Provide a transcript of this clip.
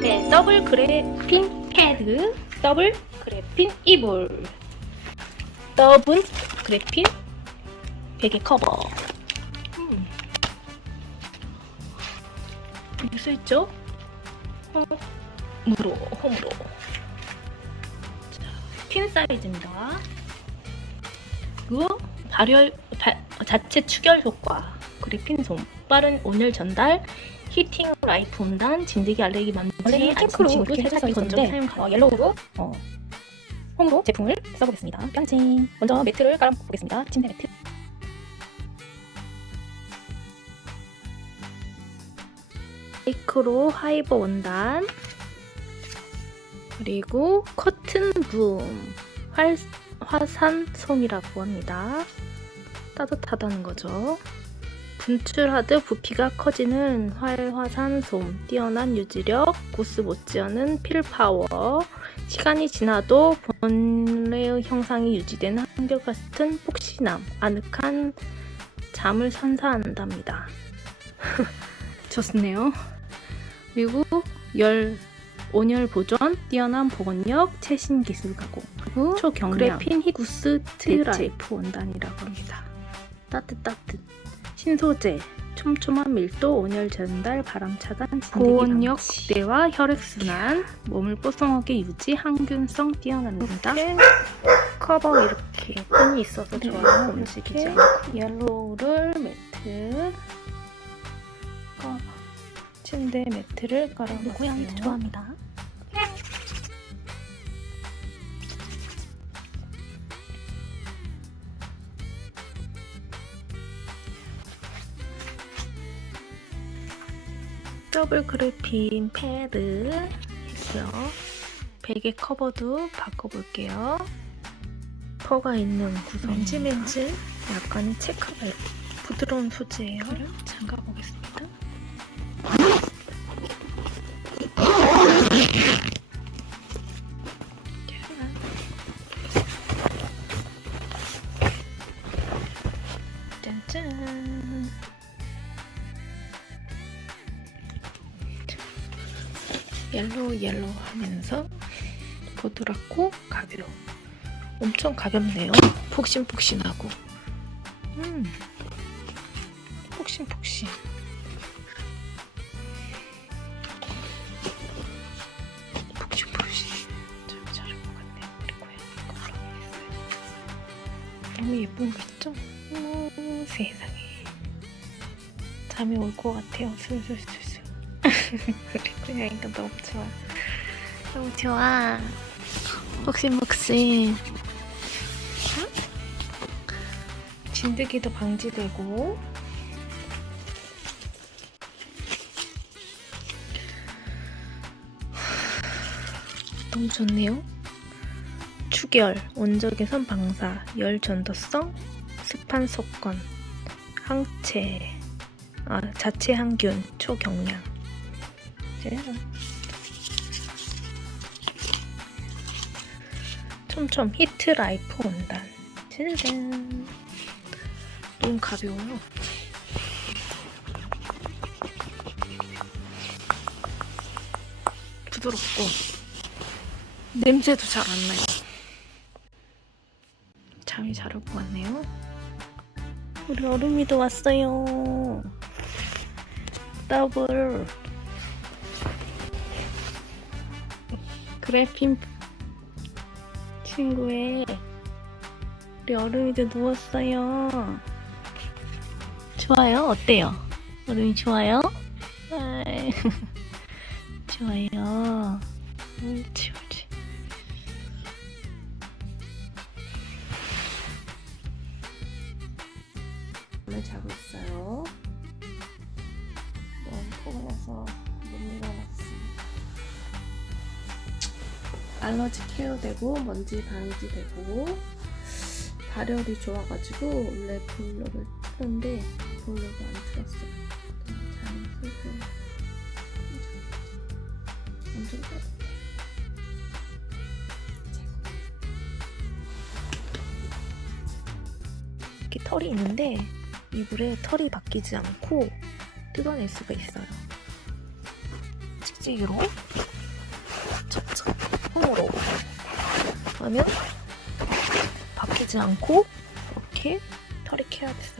네, 더블 그래핀 패드, 더블 그래핀 이불, 더블 그래핀 베개 커버. 음. 여기 써있죠? 홈으로, 홈으로. 자, 퀸 사이즈입니다. 그리고 발열, 발- 자체 축열 효과, 그래핀 솜, 빠른 온열 전달, 히팅 라이프 온단, 진드기 알레르기 만지, 이렇게 세탁기 해서 건조기 있었는데 사용 가능. 어, 옐로우로 어, 홈으로 제품을 써보겠습니다. 뿅칭. 먼저 매트를 깔아보겠습니다. 침대 매트. 마이크로 하이버 원단 그리고 커튼 붐 활, 화산 솜이라고 합니다. 따뜻하다는 거죠. 분출하듯 부피가 커지는 활화산 솜, 뛰어난 유지력, 구스 못지않은 필파워, 시간이 지나도 본래의 형상이 유지되는 한결같은 폭신함, 아늑한 잠을 선사한답니다. 좋네요. 그리고 열 온열 보존, 뛰어난 보건력, 최신 기술 가공, 그리고 초경량, 그래핀 히구스 트라이프 트라이프 원단이라고 합니다. 따뜻 따뜻, 신소재, 촘촘한 밀도, 온열 전달, 바람 차단, 보온력 방지, 뇌와 혈액 순환, 몸을 뽀송하게 유지, 항균성 뛰어납니다. 커버 이렇게 끈이 있어서 네, 좋아요. 움직이지 이렇게. 않고 옐로우를 매트 어, 침대 매트를 깔아놓고요. 고양이도 좋아합니다. 더블 그래핀 패드 있고요. 베개 커버도 바꿔볼게요. 퍼가 있는 구성. 맨질맨질 약간의 체크가 부드러운 소재예요. 잠가 보겠습니다. 옐로우 옐로우 하면서 부드럽고 가벼워. 엄청 가볍네요. 폭신폭신하고. 음. 폭신폭신. 폭신폭신. 참 잘할 것 같네요. 우리 고양이 걸로 하겠어요. 너무 예쁜 거 있죠? 어머, 세상에. 잠이 올 것 같아요. 술술술 고양이가 너무 좋아. 너무 좋아. 복신복신. 진드기도 방지되고. 너무 좋네요. 추결, 온적외선 방사, 열 전도성, 습한 속건, 항체, 아, 자체 항균, 초경량. 짜잔. 촘촘 히트 라이프 원단. 짜잔. 너무 가벼워요. 부드럽고 냄새도 잘 안 나요. 잠이 잘올것 같네요. 우리 얼음이도 왔어요. 더블 그래핀 친구의 우리 얼음이 도 누웠어요. 좋아요? 어때요? 얼음이 좋아요? 좋아요. 옳지, 옳지. 잠을 자고 있어요. 알러지 케어되고 먼지 방지되고 발열이 좋아가지고 원래 볼러를 틀었는데 볼러를 안 틀었어요. 잠이 슬슬 완전 따뜻해. 이렇게 털이 있는데 이불에 털이 바뀌지 않고 뜯어낼 수가 있어요. 찍찍이로 하면 바뀌지 않고 이렇게 탈익해야겠어요.